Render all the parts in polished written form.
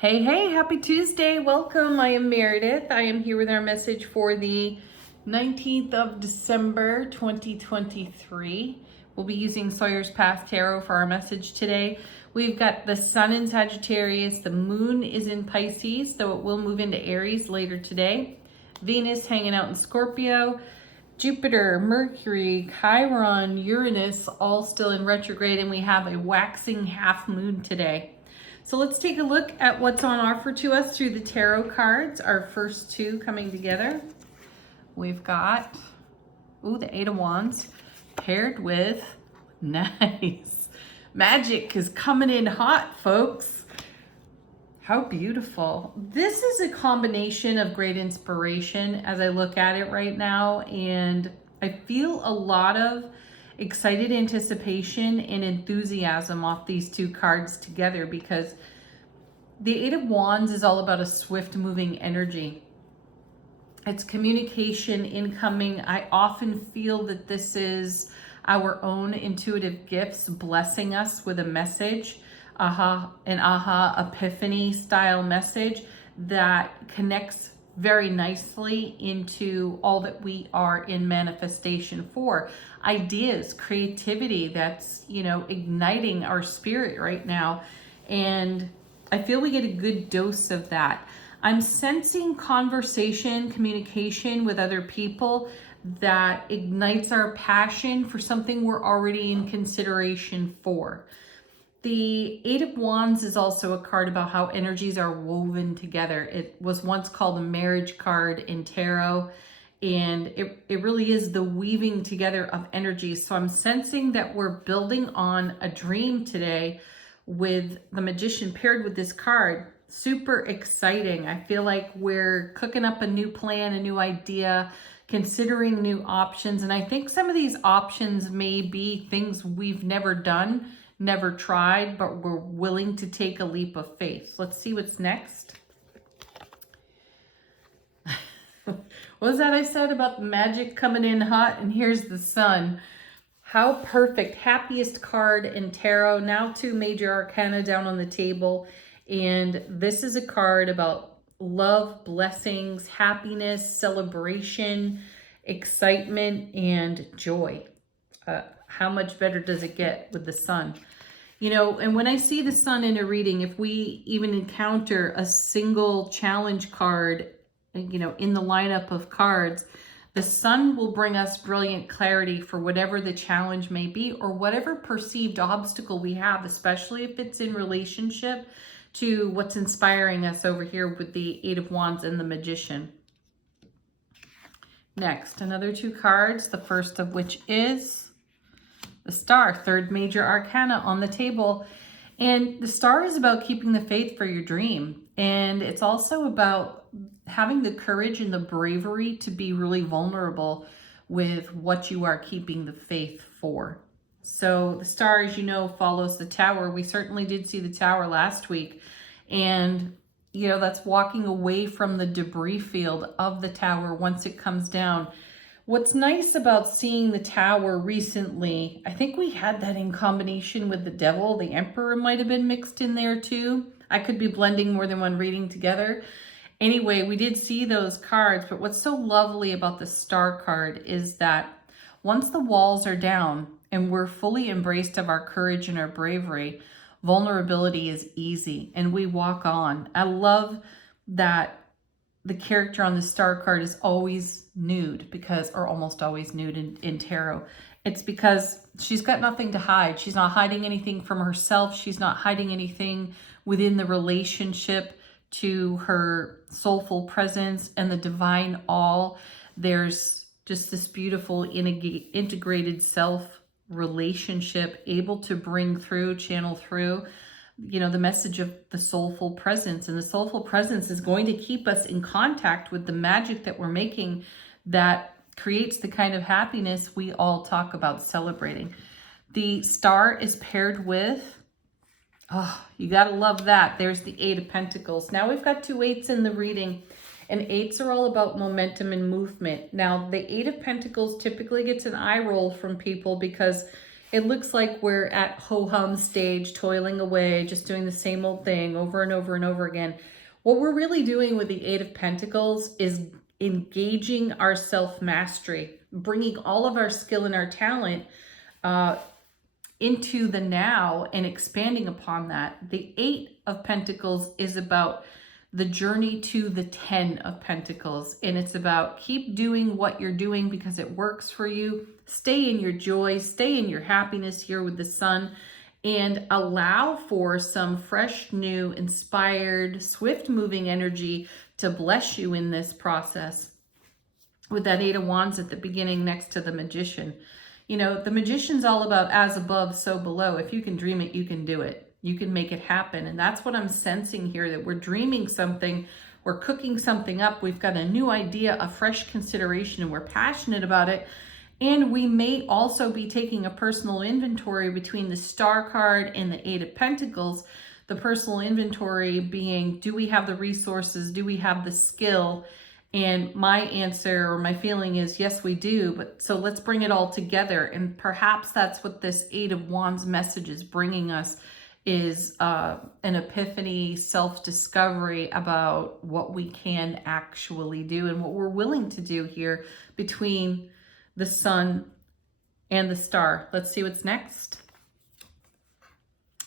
Hey, hey, happy Tuesday. Welcome. I am Meredith. I am here with our message for the 19th of December, 2023. We'll be using Sawyer's Path Tarot for our message today. We've got the sun in Sagittarius, the moon is in Pisces, though it will move into Aries later today. Venus hanging out in Scorpio. Jupiter, Mercury, Chiron, Uranus, all still in retrograde, and we have a waxing half moon today. So let's take a look at what's on offer to us through the tarot cards. Our first two coming together. We've got, the Eight of Wands paired with, nice. Magic is coming in hot, folks. How beautiful. This is a combination of great inspiration as I look at it right now, and I feel a lot of excited anticipation and enthusiasm off these two cards together, because the Eight of Wands is all about a swift moving energy. It's communication incoming. I often feel that this is our own intuitive gifts blessing us with a message, an epiphany style message that connects very nicely into all that we are in manifestation for. Ideas, creativity that's, igniting our spirit right now. And I feel we get a good dose of that. I'm sensing conversation, communication with other people that ignites our passion for something we're already in consideration for. The Eight of Wands is also a card about how energies are woven together. It was once called a marriage card in tarot, and it really is the weaving together of energies. So I'm sensing that we're building on a dream today with the Magician paired with this card. Super exciting. I feel like we're cooking up a new plan, a new idea, considering new options. And I think some of these options may be things we've never done, never tried, but we're willing to take a leap of faith. Let's see what's next. What was that I said about magic coming in hot? And here's the sun. How perfect. Happiest card in tarot. Now two major arcana down on the table. And this is a card about love, blessings, happiness, celebration, excitement, and joy. How much better does it get with the sun? And when I see the sun in a reading, if we even encounter a single challenge card, in the lineup of cards, the sun will bring us brilliant clarity for whatever the challenge may be or whatever perceived obstacle we have, especially if it's in relationship to what's inspiring us over here with the Eight of Wands and the Magician. Next, another two cards, the first of which is the Star, third major arcana on the table. And the Star is about keeping the faith for your dream. And it's also about having the courage and the bravery to be really vulnerable with what you are keeping the faith for. So the Star, as you know, follows the Tower. We certainly did see the Tower last week. And, that's walking away from the debris field of the Tower once it comes down. What's nice about seeing the Tower recently, I think we had that in combination with the Devil. The Emperor might have been mixed in there too. I could be blending more than one reading together. Anyway, we did see those cards, but what's so lovely about the Star card is that once the walls are down and we're fully embraced of our courage and our bravery, vulnerability is easy and we walk on. I love that the character on the Star card is always nude or almost always nude in tarot. It's because she's got nothing to hide. She's not hiding anything from herself. She's not hiding anything within the relationship to her soulful presence and the divine all. There's just this beautiful integrated self relationship able to channel through, the message of the soulful presence. And the soulful presence is going to keep us in contact with the magic that we're making that creates the kind of happiness we all talk about celebrating. The Star is paired with, you gotta love that. There's the Eight of Pentacles. Now we've got two eights in the reading, and eights are all about momentum and movement. Now the Eight of Pentacles typically gets an eye roll from people because it looks like we're at ho-hum stage, toiling away, just doing the same old thing over and over and over again. What we're really doing with the Eight of Pentacles is engaging our self-mastery, bringing all of our skill and our talent into the now and expanding upon that. The Eight of Pentacles is about the journey to the 10 of Pentacles. And it's about keep doing what you're doing because it works for you. Stay in your joy, stay in your happiness here with the sun, and allow for some fresh, new, inspired, swift moving energy to bless you in this process. With that Eight of Wands at the beginning next to the Magician. You know, the Magician's all about as above, so below. If you can dream it, you can do it. You can make it happen. And that's what I'm sensing here, that we're dreaming something, we're cooking something up, we've got a new idea, a fresh consideration, and we're passionate about it. And we may also be taking a personal inventory between the Star card and the Eight of Pentacles. The personal inventory being, do we have the resources? Do we have the skill? And my answer or my feeling is, yes, we do. But so let's bring it all together. And perhaps that's what this Eight of Wands message is bringing us, is an epiphany, self-discovery about what we can actually do and what we're willing to do here between the sun and the star. Let's see what's next.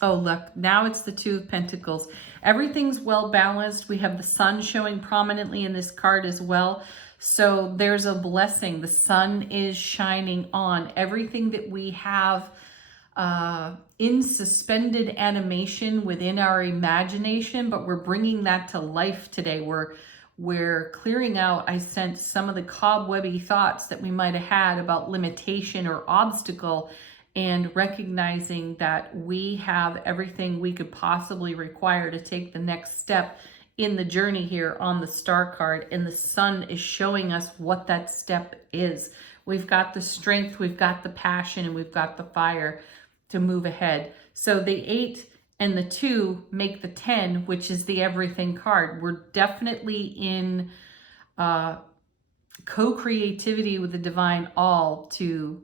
Oh, look, now it's the Two of Pentacles. Everything's well balanced. We have the sun showing prominently in this card as well. So there's a blessing. The sun is shining on everything that we have in suspended animation within our imagination, but we're bringing that to life today. We're clearing out, I sense, some of the cobwebby thoughts that we might have had about limitation or obstacle, and recognizing that we have everything we could possibly require to take the next step in the journey here on the Star card. And the sun is showing us what that step is. We've got the strength, we've got the passion, and we've got the fire to move ahead. So the 8 and the 2 make the 10, which is the everything card. We're definitely in co-creativity with the divine all to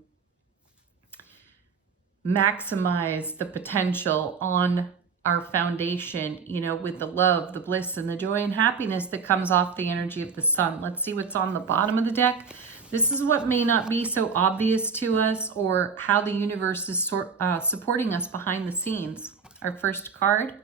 maximize the potential on our foundation, you know, with the love, the bliss, and the joy and happiness that comes off the energy of the sun. Let's see what's on the bottom of the deck. This is what may not be so obvious to us, or how the universe is supporting us behind the scenes. Our first card,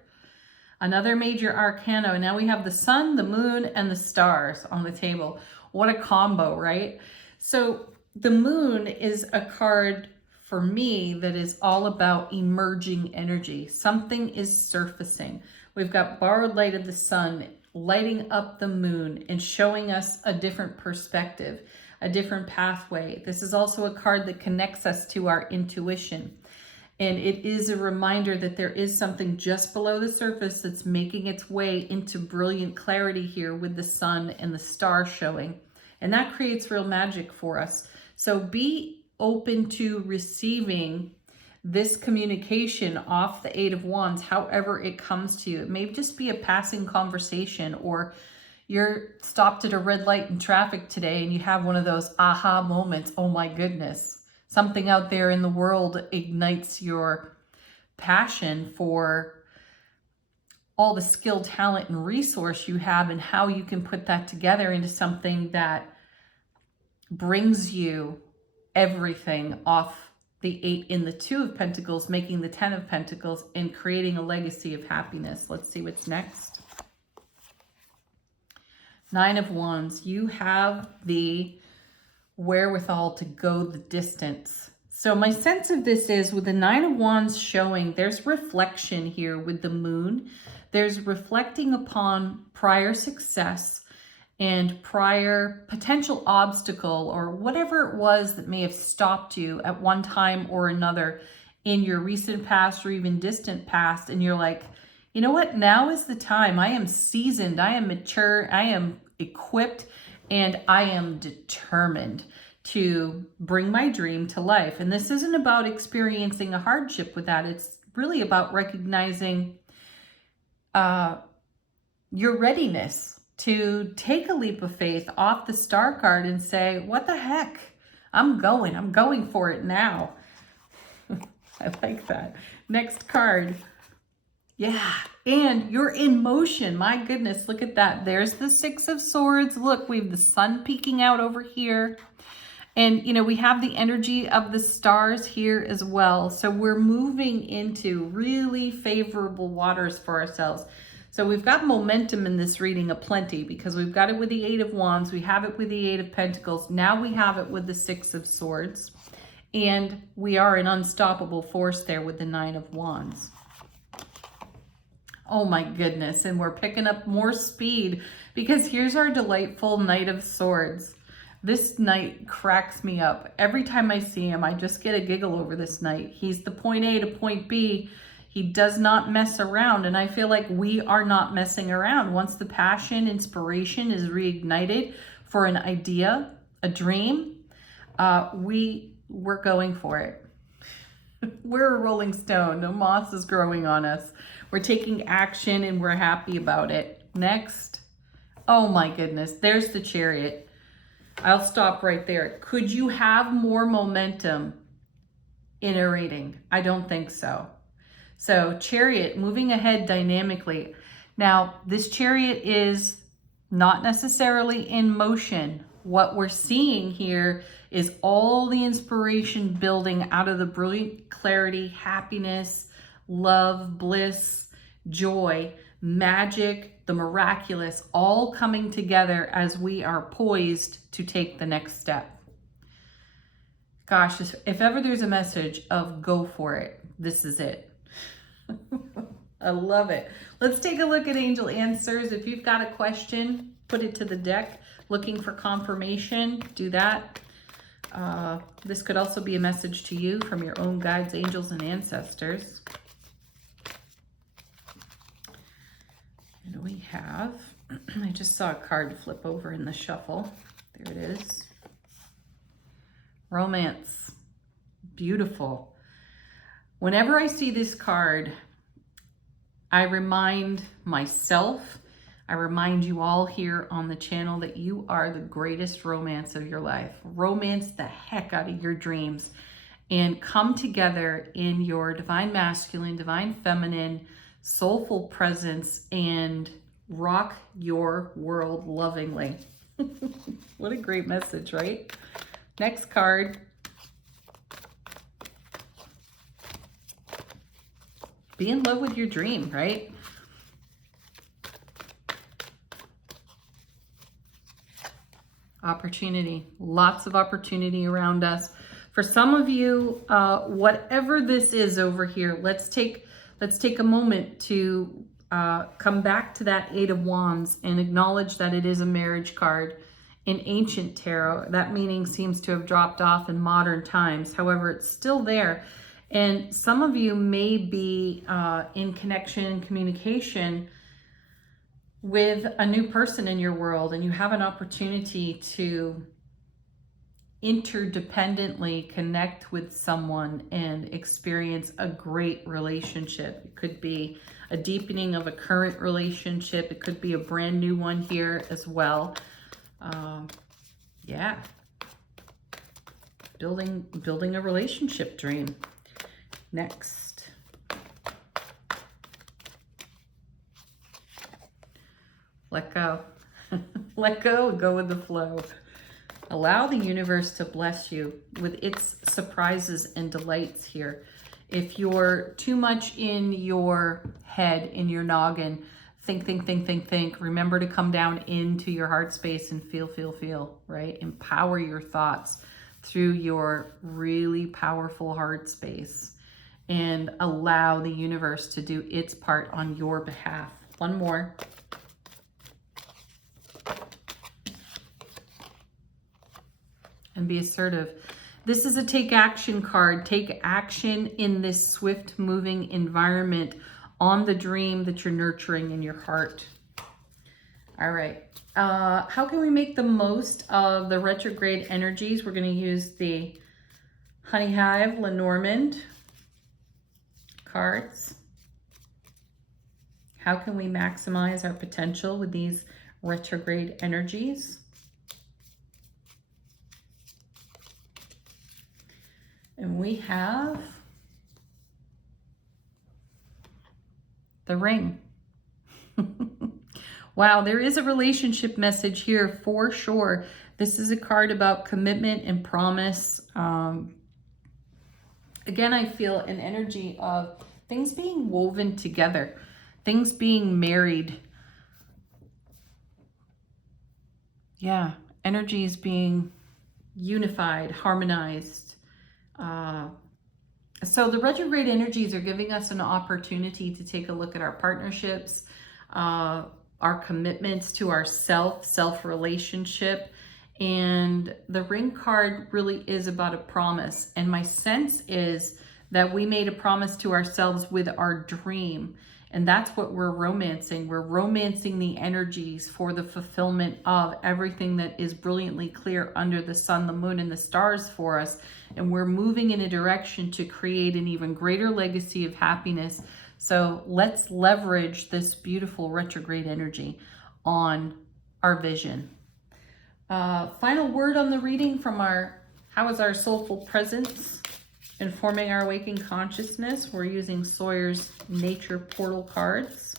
another major arcana. And now we have the sun, the moon, and the stars on the table. What a combo, right? So the moon is a card for me that is all about emerging energy. Something is surfacing. We've got borrowed light of the sun lighting up the moon and showing us a different perspective, a different pathway. This is also a card that connects us to our intuition. And it is a reminder that there is something just below the surface that's making its way into brilliant clarity here with the sun and the star showing. And that creates real magic for us. So be open to receiving this communication off the Eight of Wands, however it comes to you. It may just be a passing conversation, or you're stopped at a red light in traffic today and you have one of those aha moments. Oh my goodness, something out there in the world ignites your passion for all the skill, talent, and resource you have, and how you can put that together into something that brings you everything off the 8 in the 2 of Pentacles, making the 10 of Pentacles, and creating a legacy of happiness. Let's see what's next. 9 of Wands. You have the wherewithal to go the distance. So my sense of this is, with the 9 of Wands showing, there's reflection here with the moon. There's reflecting upon prior success and prior potential obstacle, or whatever it was that may have stopped you at one time or another in your recent past or even distant past. And you're like, you know what? Now is the time. I am seasoned. I am mature. I am equipped, and I am determined to bring my dream to life. And this isn't about experiencing a hardship with that. It's really about recognizing your readiness to take a leap of faith off the Star card and say, what the heck? I'm going for it now. I like that. Next card. Yeah, and you're in motion. My goodness, look at that. There's the Six of Swords. Look, we have the sun peeking out over here. And, you know, we have the energy of the stars here as well. So we're moving into really favorable waters for ourselves. So we've got momentum in this reading aplenty because we've got it with the Eight of Wands. We have it with the Eight of Pentacles. Now we have it with the Six of Swords. And we are an unstoppable force there with the Nine of Wands. Oh my goodness. And we're picking up more speed because here's our delightful Knight of Swords. This knight cracks me up. Every time I see him, I just get a giggle over this knight. He's the point A to point B. He does not mess around. And I feel like we are not messing around. Once the passion, inspiration is reignited for an idea, a dream, we're going for it. We're a rolling stone. No moss is growing on us. We're taking action and we're happy about it. Next. Oh my goodness. There's the Chariot. I'll stop right there. Could you have more momentum in a reading? I don't think so. So Chariot, moving ahead dynamically. Now, this Chariot is not necessarily in motion. What we're seeing here is all the inspiration building out of the brilliant clarity, happiness, love, bliss, joy, magic, the miraculous, all coming together as we are poised to take the next step. Gosh, if ever there's a message of go for it, this is it. I love it. Let's take a look at angel answers. If you've got a question, put it to the deck. Looking for confirmation, do that. This could also be a message to you from your own guides, angels, and ancestors. And we have, I just saw a card flip over in the shuffle. There it is. Romance. Beautiful. Whenever I see this card, I remind myself, I remind you all here on the channel that you are the greatest romance of your life. Romance the heck out of your dreams and come together in your divine masculine, divine feminine, soulful presence and rock your world lovingly. What a great message, right? Next card. Be in love with your dream, right? Opportunity. Lots of opportunity around us. For some of you, whatever this is over here, let's take a moment to come back to that Eight of Wands and acknowledge that it is a marriage card. In ancient tarot, that meaning seems to have dropped off in modern times. However, it's still there. And some of you may be in connection and communication with a new person in your world, and you have an opportunity to interdependently connect with someone and experience a great relationship. It could be a deepening of a current relationship. It could be a brand new one here as well. Yeah. Building a relationship dream. Next. Let go. Let go and go with the flow. Allow the universe to bless you with its surprises and delights here. If you're too much in your head, in your noggin, think, remember to come down into your heart space and feel, right? Empower your thoughts through your really powerful heart space and allow the universe to do its part on your behalf. One more. And be assertive. This is a take action card. Take action in this swift moving environment on the dream that you're nurturing in your heart. All right. How can we make the most of the retrograde energies? We're going to use the Honey Hive Lenormand cards. How can we maximize our potential with these retrograde energies? And we have the ring. Wow, there is a relationship message here for sure. This is a card about commitment and promise. Again, I feel an energy of things being woven together, things being married. Yeah, energies being unified, harmonized. So the retrograde energies are giving us an opportunity to take a look at our partnerships, our commitments to our self-relationship. And the ring card really is about a promise. And my sense is that we made a promise to ourselves with our dream. And that's what we're romancing. We're romancing the energies for the fulfillment of everything that is brilliantly clear under the sun, the moon, and the stars for us. And we're moving in a direction to create an even greater legacy of happiness. So let's leverage this beautiful retrograde energy on our vision. Final word on the reading from how is our soulful presence informing our waking consciousness? We're using Sawyer's Nature Portal cards.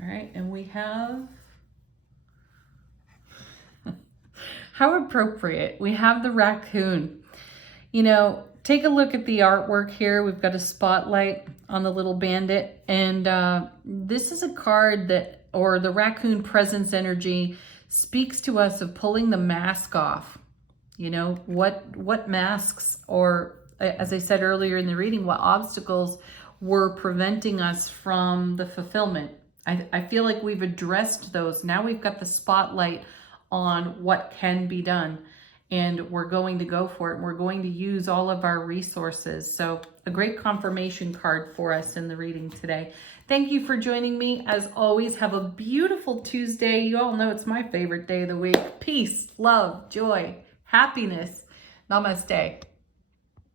All right, and we have, how appropriate, we have the raccoon. You know, take a look at the artwork here. We've got a spotlight on the little bandit. And this is a card that, or the raccoon presence energy, speaks to us of pulling the mask off. You know, what masks, or as I said earlier in the reading, what obstacles were preventing us from the fulfillment. I feel like we've addressed those. Now we've got the spotlight on what can be done. And we're going to go for it. We're going to use all of our resources. So a great confirmation card for us in the reading today. Thank you for joining me. As always, have a beautiful Tuesday. You all know it's my favorite day of the week. Peace, love, joy, happiness. Namaste.